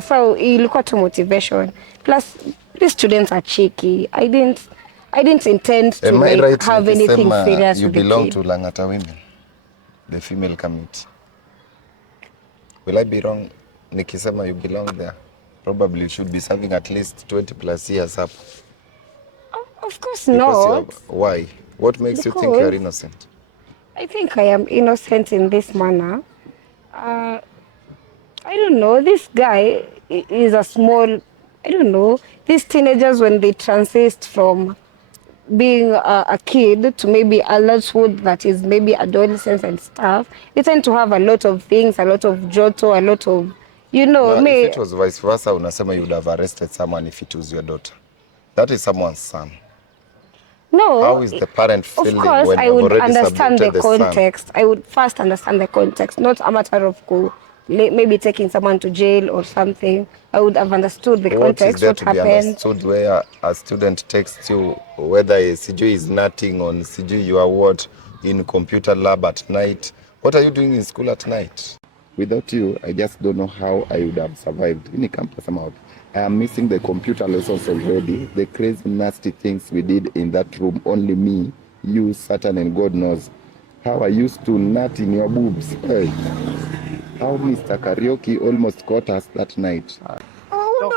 So ilikuwa to motivation. Plus these students are cheeky. I didn't intend to like have anything serious you with the belong kid. to Langata Women, the female committee. Will I be wrong nikisema you belong there? Probably you should be serving at least 20 plus years up. Of course because not. Why? What makes you think you are innocent? I think I am innocent in this manner. I don't know. This guy is a small, I don't know. These teenagers, when they transit from being a kid to maybe adulthood, that is maybe adolescence and stuff, they tend to have a lot of things, a lot of joto, a lot of, If it was vice versa, unasema you would have arrested someone if it was your daughter. That is someone's son. No. How is the parent feeling? Of course, when I you have would already understand the context. Son? I would first understand the context, not a matter of maybe taking someone to jail or something. I would have understood the context, what happened. Be understood where a student texts you whether a CJ is nutting on CJ you are what in computer lab at night? What are you doing in school at night? Without you, I just don't know how I would have survived. In campus out. I am missing the computer lessons already. The crazy, nasty things we did in that room. Only me, you, Satan, and God knows. How I used to nut in your boobs. Hey. How Mr. Karaoke almost caught us that night.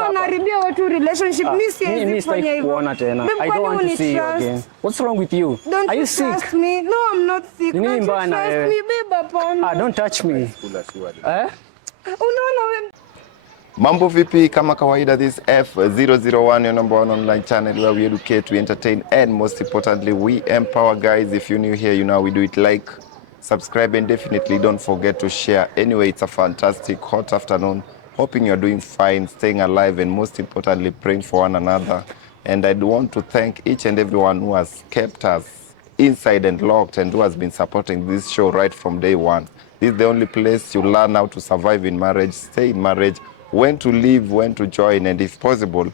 Unaribia watu relationship. Mimi sitaki kuona tena. I don't want to see you again. What's wrong with you? Are you sick? Trust me. No, I'm not sick. Don't you trust me, babe. Don't touch me. Mambo vipi? Kama kawaida, this F001, your number one online channel where we educate, we entertain, and most importantly, we empower. Guys, if you're new here, you know we do it. Like, subscribe, and definitely don't forget to share. Anyway, it's a fantastic hot afternoon. Hoping you're doing fine, staying alive, and most importantly, praying for one another. And I'd want to thank each and everyone who has kept us inside and locked and who has been supporting this show right from day one. This is the only place you learn how to survive in marriage, stay in marriage, when to leave, when to join, and if possible,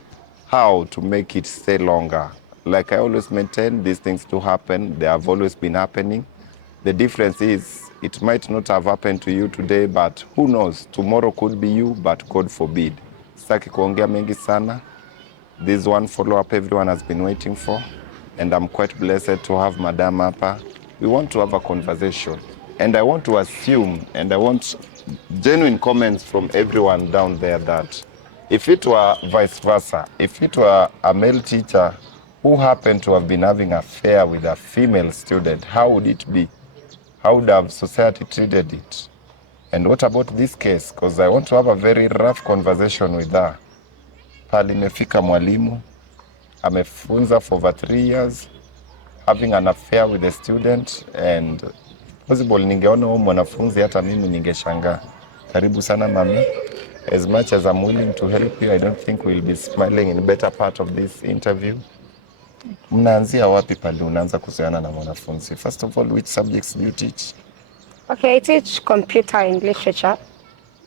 how to make it stay longer. Like I always maintain, these things do happen. They have always been happening. The difference is it might not have happened to you today, but who knows? Tomorrow could be you, but God forbid. Sitaki kuongea mengi sana. This one follow-up everyone has been waiting for, and I'm quite blessed to have Madam hapa. We want to have a conversation, and I want to assume, and I want genuine comments from everyone down there that if it were vice versa, if it were a male teacher who happened to have been having an affair with a female student, how would it be? How would have society treated it? And what about this case? Because I want to have a very rough conversation with her. Pali imefika mwalimu, amefunza for over 3 years, having an affair with a student, and possible ningeona huyo mwanafunzi hata mimi ningeshangaa. Karibu sana mami. As much as I'm willing to help you, I don't think we'll be smiling in the better part of this interview. Mnaanzia wapi pale unaanza kuzoeana na mwanafunzi? First of all, which subjects do you teach? Okay, I teach computer and literature.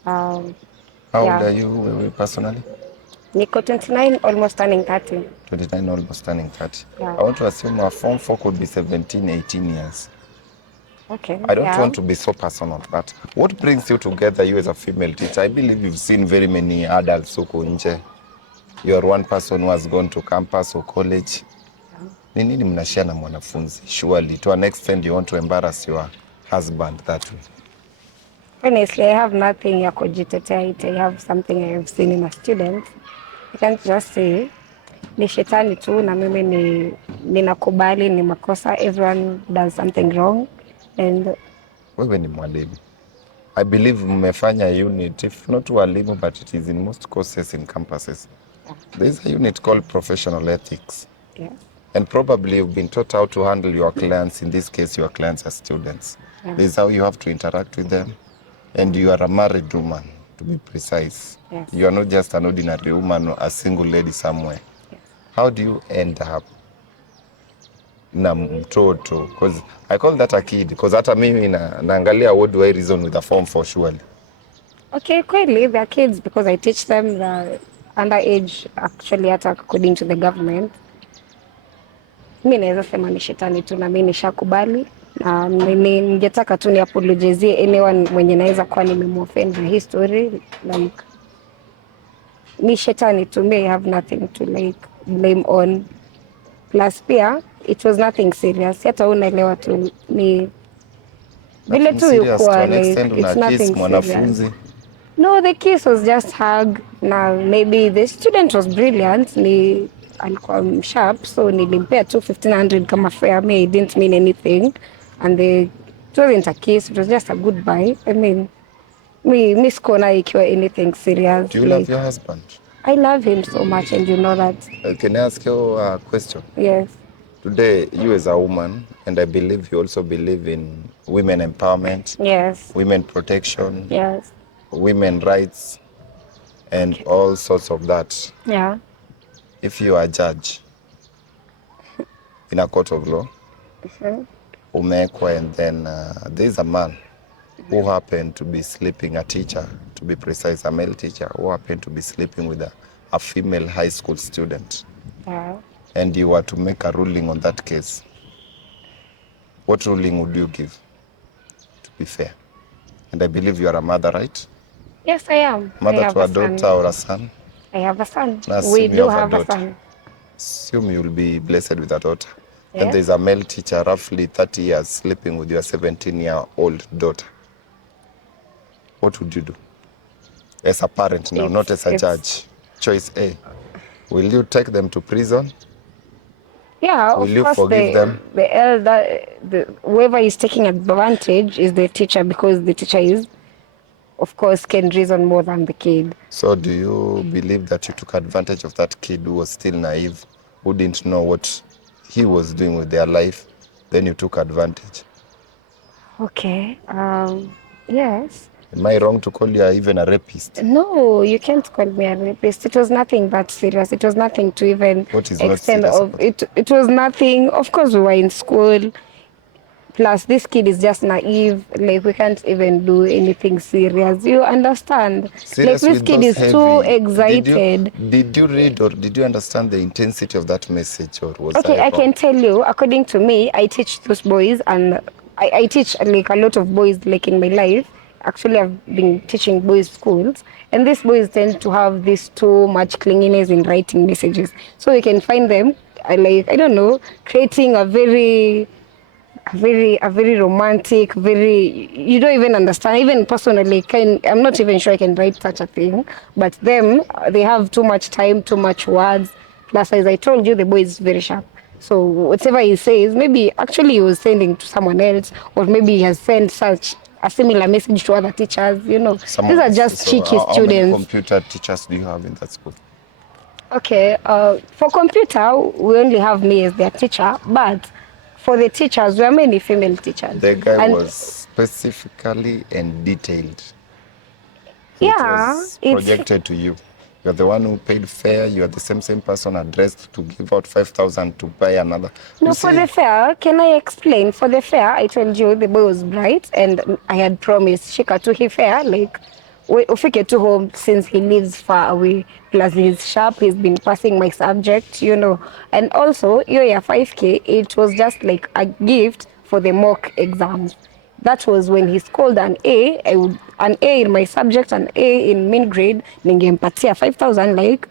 How old are you personally? Niko 29, almost turning 30. 29, almost turning 30. Yeah. I want to assume our form 4 could be 17, 18 years. Okay. I don't want to be so personal, but what brings you together, you as a female teacher? I believe you've seen very many adults huko nje. You are one person who has gone to campus or college. Ni nini mnashare na mwanafunzi? Surely, to an extent, you want to embarrass your husband that way. Honestly, I have nothing ya kujitetea. I have something I have seen in a student. I can't just say ni shetani tu na mimi ninakubali ni makosa. Everyone does something wrong. And wewe ni mwalimu. I believe mmefanya unit, if not walimu, but it is in most courses in campuses. Yeah. There is a unit called professional ethics. Yeah. And probably you've been taught how to handle your clients. In this case, your clients are students. Yeah. This is how you have to interact with them. And you are a married woman, to be precise. Yes. You are not just an ordinary woman or a single lady somewhere. Yes. How do you end up na mtoto? Because I call that a kid. Because hata mimi naangalia what do I reason with a form for surely. Okay, kweli, they're kids because I teach them the underage, actually, according to the government. Mimi naweza sema ni shetani tu na mimi nishakubali. Na ningetaka tu ni apologize anyone mwenye naweza kuwa nimemofend na history, like ni shetani to me, I have nothing to like blame on. Plus pia it was nothing serious, hata unaelewa tu ni vile Nothing tu serious to yukuwa, an like extent it's una kiss nothing serious. mwanafunzi. No, the kiss was just hug. Now maybe the student was brilliant, ni alikuwa sharp, so nilimpea tu 1500 kama fare. Me, it didn't mean anything, and it wasn't a kiss, it was just a goodbye. I mean, me sikuona ikiwa anything serious. Do you love your husband? I love him so much, and you know that. Can I ask you a question? Yes. Today, you as a woman, and I believe you also believe in women empowerment, Yes. women protection, Yes. women rights, and all sorts of that. Yeah. If you are a judge in a court of law, umekwa, and then there's a man who happened to be sleeping, a teacher, to be precise, a male teacher, who happened to be sleeping with a female high school student. Yeah. And you were to make a ruling on that case, what ruling would you give to be fair? And I believe you are a mother, right? Yes, I am. Mother to a daughter or a son? I have a son. Now, We assume you do have have a a daughter. son. Assume you'll be blessed with a daughter. Yes. And there's a male teacher, roughly 30 years, sleeping with your 17-year-old daughter. What would you do? As a parent now, not as a judge. Choice A. Will you take them to prison? Yeah, Will of you course, forgive them? the elder, whoever is taking advantage is the teacher, because the teacher is, of course, can reason more than the kid. So do you believe that you took advantage of that kid who was still naive, who didn't know what he was doing with their life, then you took advantage? Okay. Yes. Am I wrong to call you even a rapist? No, you can't call me a rapist. It was nothing that serious. It was nothing to even What is not extend serious of about it. It was nothing. Of course, we were in school. Plus, this kid is just naive. Like, we can't even do anything serious. You understand? Serious Like, this with kid those is too heavy. excited. Did you read or did you understand the intensity of that message, or was Okay, I I wrong? can tell you, according to me, I teach those boys, and I teach like a lot of boys like in my life. Actually, I've been teaching boys schools, and these boys tend to have this too much clinginess in writing messages. So you can find them, like, I don't know, creating a very romantic, very, you don't even understand. Even personally, I'm not even sure I can write such a thing. But them, they have too much time, too much words. Plus, as I told you, the boy is very sharp. So whatever he says, maybe actually he was sending to someone else, or maybe he has sent such a similar message to other teachers. You know, these are just cheeky How many students. computer teachers do you have in that school? Okay, for computer, we only have me as their teacher, but for the teachers, we are many female teachers. The guy and was specifically and detailed. So yeah, it was projected to you. You're the one who paid fare. You are the same person addressed to give out 5,000 to buy another. No, for the fair, can I explain? For the fair, I told you the boy was bright, and I had promised Shika to his fair, like, ufike to home since he lives far away. Plus, he's sharp, he's been passing my subject, you know. And also, your 5K, it was just like a gift for the mock exams. That was when he scored an A, an A in my subject, an A in min grade, ningempatia 5,000, like,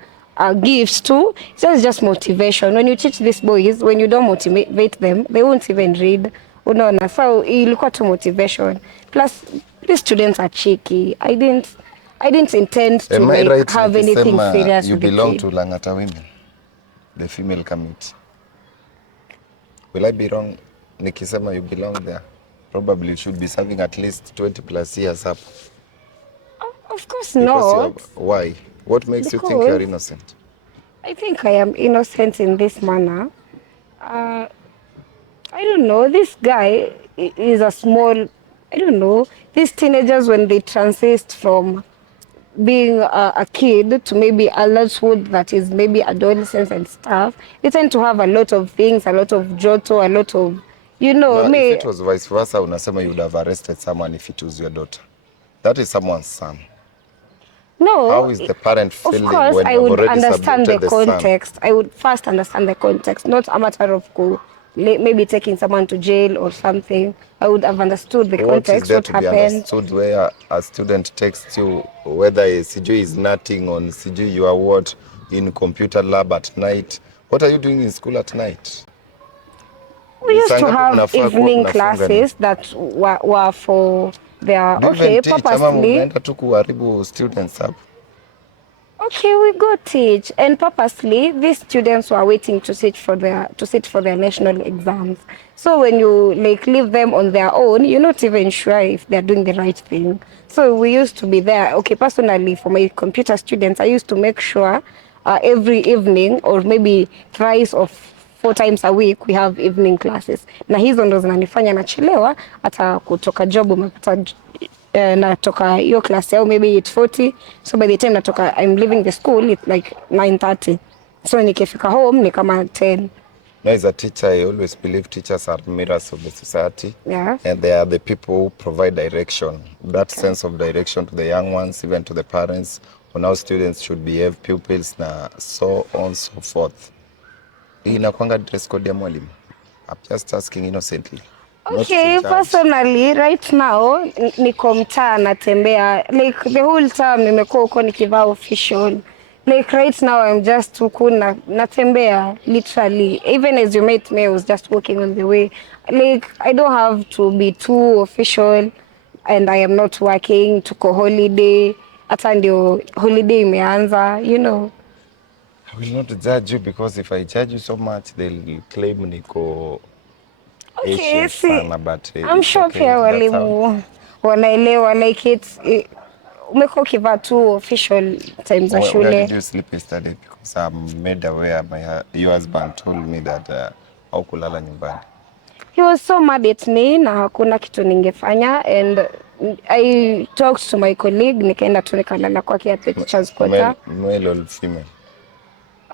gifts too. So it's just motivation. When you teach these boys, when you don't motivate them, they won't even read. Unaona, so ilikuwa tu motivation. Plus, these students are cheeky. I didn't intend to Am I like right have anything serious you with the belong kid. to Langata women, the female committee? Will I be wrong nikisema you belong there? Probably you should be serving at least 20 plus years up. Of course Because not. why? What makes you think you are innocent? I think I am innocent in this manner. I don't know. This guy is a small, I don't know. These teenagers, when they transit from being a kid to maybe adulthood, that is maybe adolescence and stuff, they tend to have a lot of things, a lot of joto, a lot of, you know, Now, if it was vice versa, unasema you would have arrested someone if it was your daughter. That is someone's son. No. How is the parent feeling of course, when I you've would already understand the subjected the son? context. I would first understand the context, not a matter of maybe taking someone to jail or something, I would have understood the What is context, there what to be happened. understood where a student texts you whether CJ is nutting on CJ you are what in computer lab at night? What are you doing in school at night? We Ni used saa to ngapi have mnafaa kuwa evening mnafunga ni? classes that were for their, Do you even okay, teach ama purposely. mnaenda tu kuharibu students hapo? Okay, we go teach, and purposely these students were waiting to sit for their national exams. So when you like leave them on their own, you're not even sure if they're doing the right thing. So we used to be there. Okay, personally for my computer students, I used to make sure every evening or maybe thrice or 4 times a week we have evening classes. Na hizo ndo zinanifanya nachelewa hata kutoka job umepata natoka hiyo class yao maybe 8:40, so by the time natoka I'm leaving the school it's like 9:30, so nikifika home ni kama 10. Now, as a teacher, I always believe teachers are mirrors of the society. Yeah. And they are the people who provide direction, that sense of direction to the young ones, even to the parents, on how students should behave, pupils, na so on, so forth. Inakwanga dress code ya mwalimu? I'm just asking innocently. Okay, personally right now niko mtaa natembea, like the whole time nimekuwa huko nikivaa official. Like right now I'm just huku natembea literally. Even as you met me I was just walking on the way. Like I don't have to be too official and I am not working, tuko holiday. Hata ndio holiday imeanza, you know. I will not judge you because if I judge you so much they'll claim niko Okay, see, but I'm sure okay, pia that's how. walimu wanaelewa like umekuwa ukivaa tu official time za Where did shule. you sleep yesterday? Because I'm made aware your husband told me that haukulala nyumbani. He was so mad at me na hakuna kitu ningefanya, and I talked to my colleague, nikaenda tu nikalala kwake at the teacher's quarter. Male or female?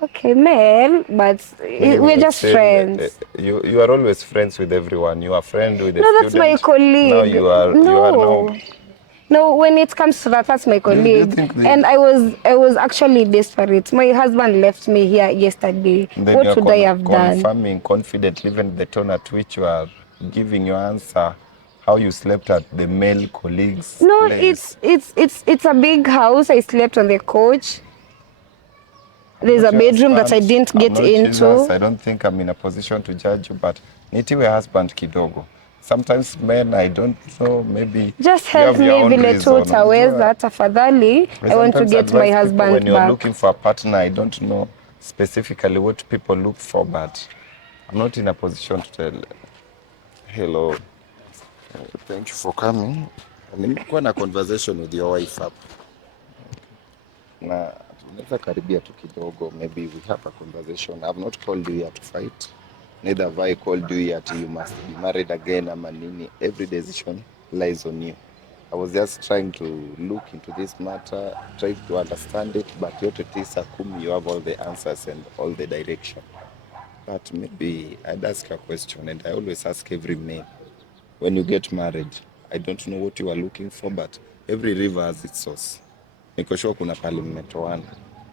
Okay, male, but we're just friends. You are always friends with everyone. You are friend with the No, student. that's my colleague. Now you are now. No, when it comes to that, that's my colleague. And I was actually desperate. My husband left me here yesterday. Then what would I have done? Confirming confidently, even the tone at which you are giving your answer, how you slept at the male colleagues' No, place. it's a big house. I slept on the couch. There's a bedroom that I didn't get into. Jesus, I don't think I'm in a position to judge you, but nitiwe husband kidogo. Sometimes men, I don't know, maybe just help me vile tu utaweza tafadhali. I want to get my husband when you're back. looking for a partner, I don't know specifically what people look for, but I'm not in a position to tell. Hello. Thank you for coming. Nimekuwa na conversation with your wife hapa. Na tunaweza karibia tu kidogo, maybe we have a conversation. I've not called you here to fight. Neither have I called you here to you must be married again ama nini. Every decision lies on you. I was just trying to look into this matter, trying to understand it, but yote tisa kumi, you have all the answers and all the direction. But maybe I'd ask you a question, and I always ask every man, when you get married, I don't know what you are looking for, but every river has its source. Niko sure kuna pale mmetoana,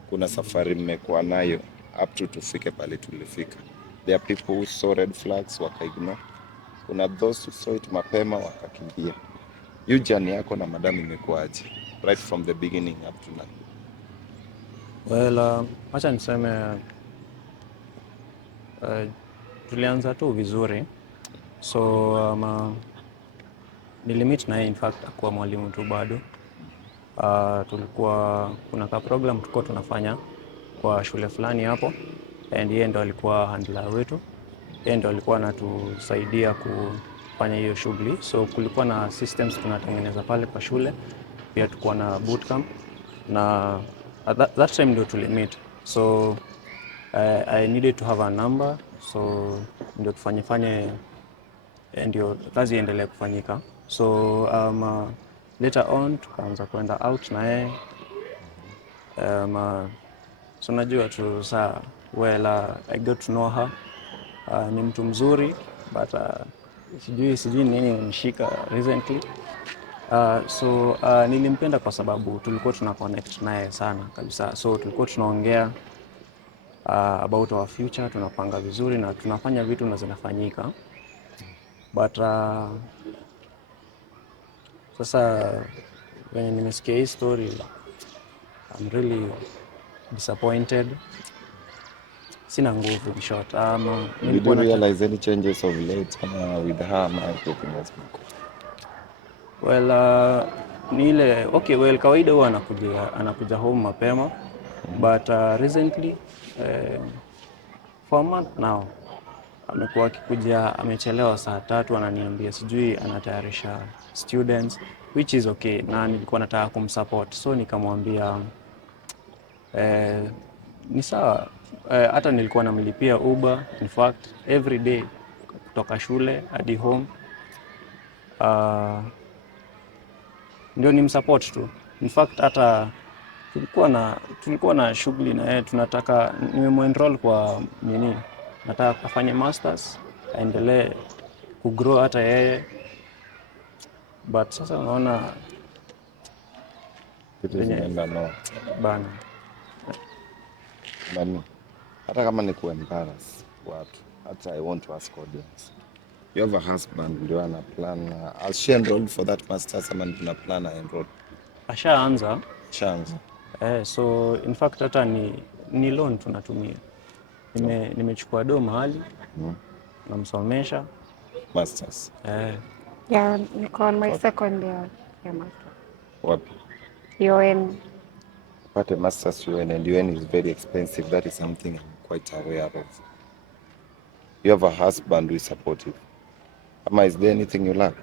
kuna safari mmekuwa nayo up to tufike pale tulifika. There are people who saw red flags wakaignore. Kuna those who saw it mapema wakakimbia. Hiyo journey yako na madam imekuaje? Right from the beginning up to now. Well, acha niseme tulianza tu vizuri. So nilimit na in fact akuwa mwalimu tu bado. Tulikuwa kuna ka program tulikuwa tunafanya kwa shule fulani hapo, and yeye ndo alikuwa handler wetu. Yeye ndo alikuwa anatusaidia kufanya hiyo shughuli. So kulikuwa na systems tunatengeneza pale kwa shule. Pia tulikuwa na bootcamp na at that time ndo tulimit. So I needed to have a number, so ndio tufanye ndio kazi iendelee kufanyika. So later on tukaanza kwenda out na yeye. So najua tu saa I got to know her. Ni mtu mzuri, but sijui nini nishika recently. So nilimpenda kwa sababu tulikuwa tuna connect naye sana kabisa. So tulikuwa tunaongea about our future, tunapanga vizuri na tunafanya vitu na zinafanyika. But sasa when nimesikia hii story, I'm really disappointed. Sina nguvu in short. Did you realize any changes of late with her and everything else? Well, ni ile okay, well kawaida huwa anakuja home mapema. But recently for a month now amekuwa akikuja amechelewa saa 3, ananiambia sijui anatayarisha students, which is okay, na nilikuwa nataka kumsupport, so nikamwambia ni sawa. Hata nilikuwa namlipia Uber, in fact every day kutoka shule hadi home, ndio nimsupport tu. In fact hata tulikuwa na shughuli na yeye, tunataka nimemwenroll kwa nini, nataka afanye masters aendelee kugrow hata yeye, but sasa unaona bana Mani, hata kama ni kuembarrass watu, hata I want to ask audience. You have a husband, ndio ana plan, she enrolled for that masters ama tuna plan enroll? Ashaanza. So in fact hata ni loan tunatumia. Nimechukua do mahali, namsomesha masters. Yeah, niko on my second year ya master. Wapi? UN. But a master's UN, and UN is very expensive. That is something I'm quite aware of. You have a husband who is supportive. Ama, is there anything you lack?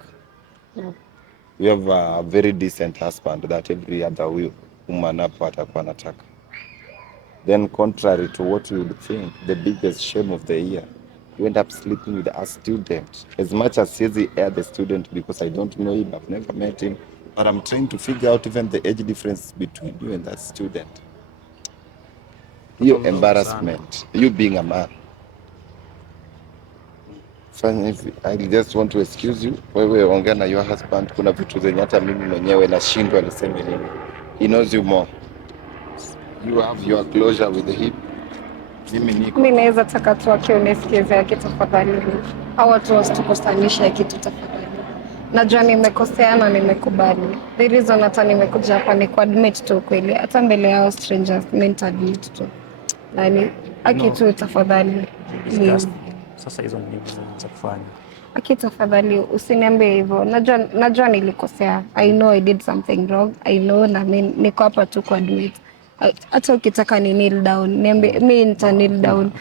No. You have a very decent husband that every other woman hapo atakuwa anataka. Then contrary to what you would think, the biggest shame of the year, you end up sleeping with a student. As much as he air the student because I don't know him, I've never met him, but I'm trying to figure out even the age difference between you and that student. Your embarrassment, you being a man. I just want to excuse you. Wewe ongea na your husband. Kuna vitu zenye hata mimi mwenyewe nashindwa niseme nini. He knows you more. You have your closure with him. Mimi naweza taka tu unisikize kitu tafadhali. Au watu wasitukosanishe kitu tafadhali. Najua nimekosea na nimekubali. The reason hata nimekuja hapa ni kuadmit tu kweli. Hata mbele yao strangers nitadmit tu. Nani akitu tafadhali. Sasa hizo ni za kufanya. Tafadhali usiniambie hivyo. Najua nilikosea. I know I did something wrong. I know na mimi niko hapa tu kuadmit. Hata ukitaka ni kneel down, niambie mimi nita kneel down.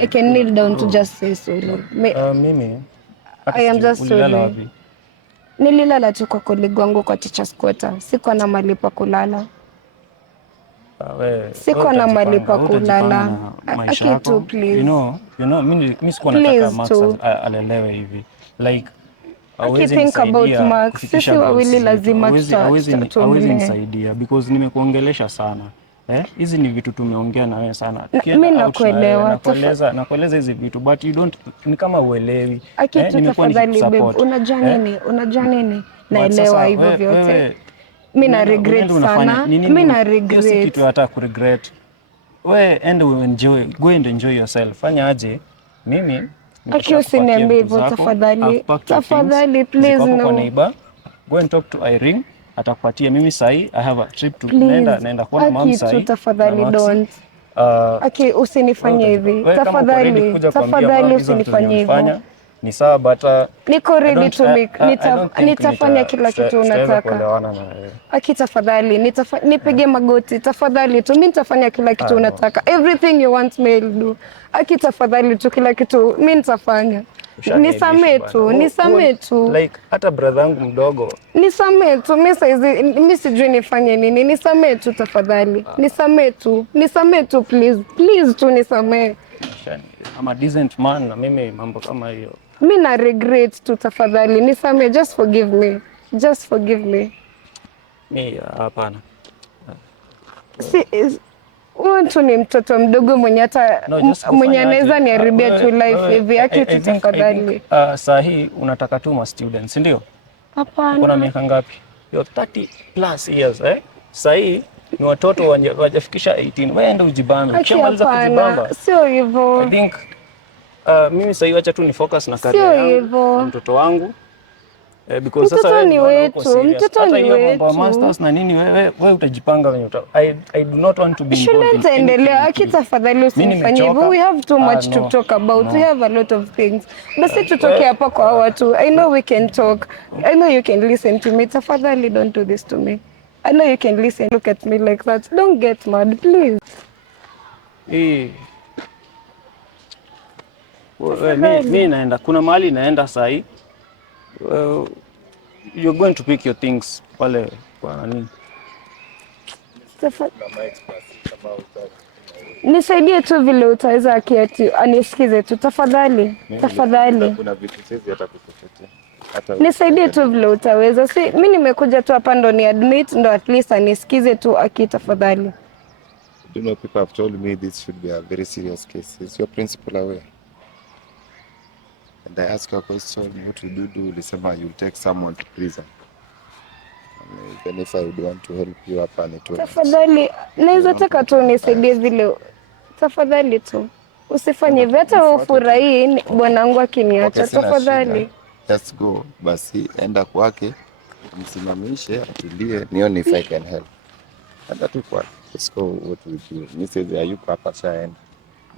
I can kneel down to just say sorry. Mimi I am just sorry. Nililala tu kwa colleague wangu kwa teacher's quarter. Siko na mahali pa kulala. Siko na mahali pa kulala. Akitu please. You know mimi sikuwa nataka Max alelewe hivi. Like think about Max. Sisi wawili lazima hawezi nisaidia because nimekuongelesha sana. Hizi ni vitu tumeongea na wewe sana. Mimi nakuelewa. Nakueleza hizi vitu but you don't, ni kama uelewi. Nimekuwa nikisupport. Unajua nini? Naelewa hivyo vyote. Mimi na regret sana. Mimi na regret. Si kitu hata ku regret. Wewe go and enjoy yourself. Fanya aje? Mimi usiniambie hivyo tafadhali. Tafadhali please no. Go and talk to Irene. Atakupatia. Mimi sahi I have a trip to naenda kwa mom sahi. Tafadhali don't. Usinifanye hivi. Tafadhali usinifanye hivi. Ni sawa but niko ready to make nitafanya kila kitu unataka. Tafadhali nipige magoti tafadhali tu, mimi nitafanya kila kitu unataka. Everything you want me to do. Tafadhali tu, kila kitu mimi nitafanya. Nisamee tu. Like hata brother yangu mdogo. Nisamee tu, mimi sijui nifanye nini. Nisamee tu tafadhali. Nisamee tu please. Please tu nisamee. I'm a decent man na mimi mambo kama hiyo. Mimi na regret tu tafadhali. Nisamee, just forgive me. Just forgive me. Hapana. Mtu ni mtoto mdogo mwenye hata mwenye anaweza niharibia tu life hivi. Tafadhali. Saa hii unataka tu ma students, ndio? Hapana. Kuna miaka ngapi? You're 30 plus years, Saa hii ni watoto wajafikisha 18. Wewe enda ujibambe. Ukishamaliza kujibamba, sio hivyo. I think mimi sasa acha tu ni focus na career yangu na mtoto wangu. Because sasa wewe ni wetu, mtoto ni wetu. Mambo masters na nini, wewe utajipanga wenyewe. I do not want to be involved. Shule itaendelea, akitafadhali usifanye hivyo. We have too much to talk about. We have a lot of things. Basi tutoke hapa kwa watu. I know we can talk. I know you can listen to me. Tafadhali don't do this to me. I know you can listen. Look at me like that. Don't get mad, please. Mimi naenda. Kuna mahali naenda saa hii. You're going to pick your things pale kwa nini? Nisaidie tu vile utaweza akiati anisikize tu tafadhali. Tafadhali. Kuna vitu sisi hata kukutetea. Nisaidie tu vile utaweza. Si mimi nimekuja tu hapa ndo ni admit ndo at least anisikize tu akitafadhali. You know, people have told me this should be a very serious case. Is your principal aware? And I ask you a question, what will you do? Ulisema you'll take someone to prison. Even if I would want to help you hapa ni tu. Tafadhali, naweza taka tu unisaidie vile. Tafadhali tu. Usifanye hivyo hata ufurahie bwanangu akiniacha. Tafadhali. Let's go. Basi enda kwake, msimamishe, atulie, nione if I can help. Enda tu kwake. Let's go, what will you do? Mimi hayuko hapa shaenda.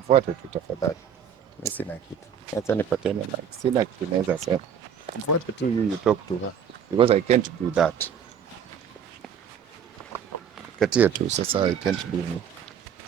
Mfuate tu tafadhali. Mimi sina kitu. Acha nipatane na sina kitu naweza sema. Mfuate tu, you talk to her because I can't do that. Katia tu sasa, I can't do it.